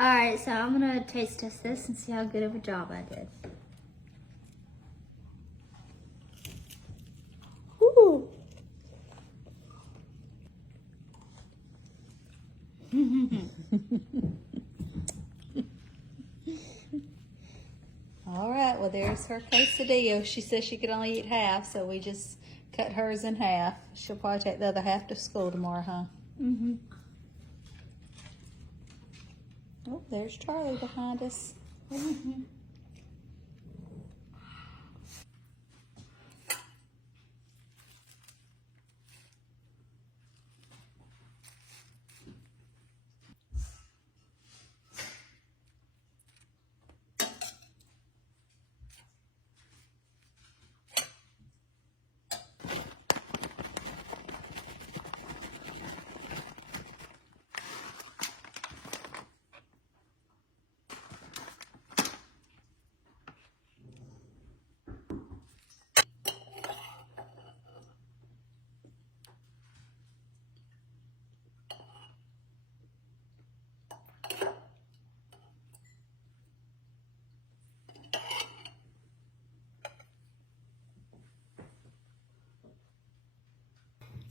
Alright, so I'm gonna taste test this and see how good of a job I did. Ooh. All right, well, there's her quesadilla. She says she could only eat half, so we just cut hers in half. She'll probably take the other half to school tomorrow, huh? Mm-hmm. Oh, there's Charlie behind us. Mm-hmm.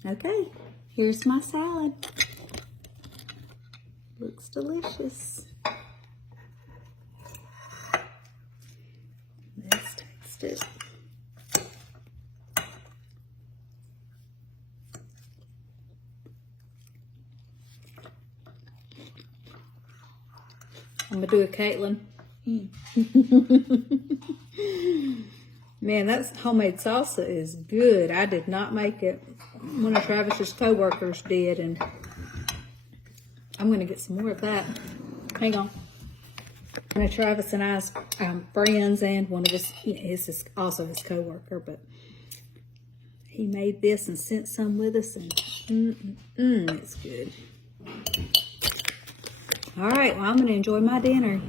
Okay, here's my salad. Looks delicious. Let's taste it. I'm gonna do a Kaitlyn. Man, that homemade salsa is good. I did not make it. One of Travis's co-workers did, and I'm gonna get some more of that. Hang on. One of Travis and I's friends, and one of his, is also his co-worker, but he made this and sent some with us, and it's good. All right, well, I'm gonna enjoy my dinner.